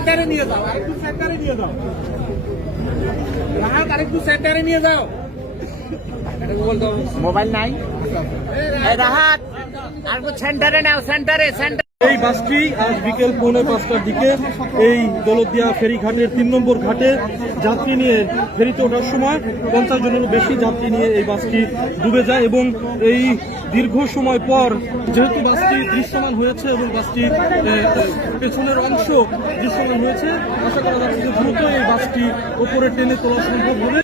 সেন্টারে নিয়ে যাও, আরেকটু সেন্টারে নিয়ে যাও, রাহাত আরেকটু সেন্টারে নিয়ে যাও। মোবাইল নাই রাহাত আর সেন্টারে নাও, সেন্টারে সেন্টার। এই বাসটি আজ বিকেল 4:45টার দিকে এই দৌলতদিয়া ফেরিঘাটের 3 নম্বর ঘাটে যাত্রী নিয়ে ফেরিতে ওঠার সময় 50 জনেরও বেশি যাত্রী নিয়ে এই বাসটি ডুবে যায় এবং এই দীর্ঘ সময় পর যেহেতু বাসটি দৃশ্যমান হয়েছে এবং বাসটি পেছনের অংশ দৃশ্যমান হয়েছে, আশা করা যাচ্ছে যে দ্রুত এই বাসটি ওপরে টেনে তোলা সম্ভব হবে।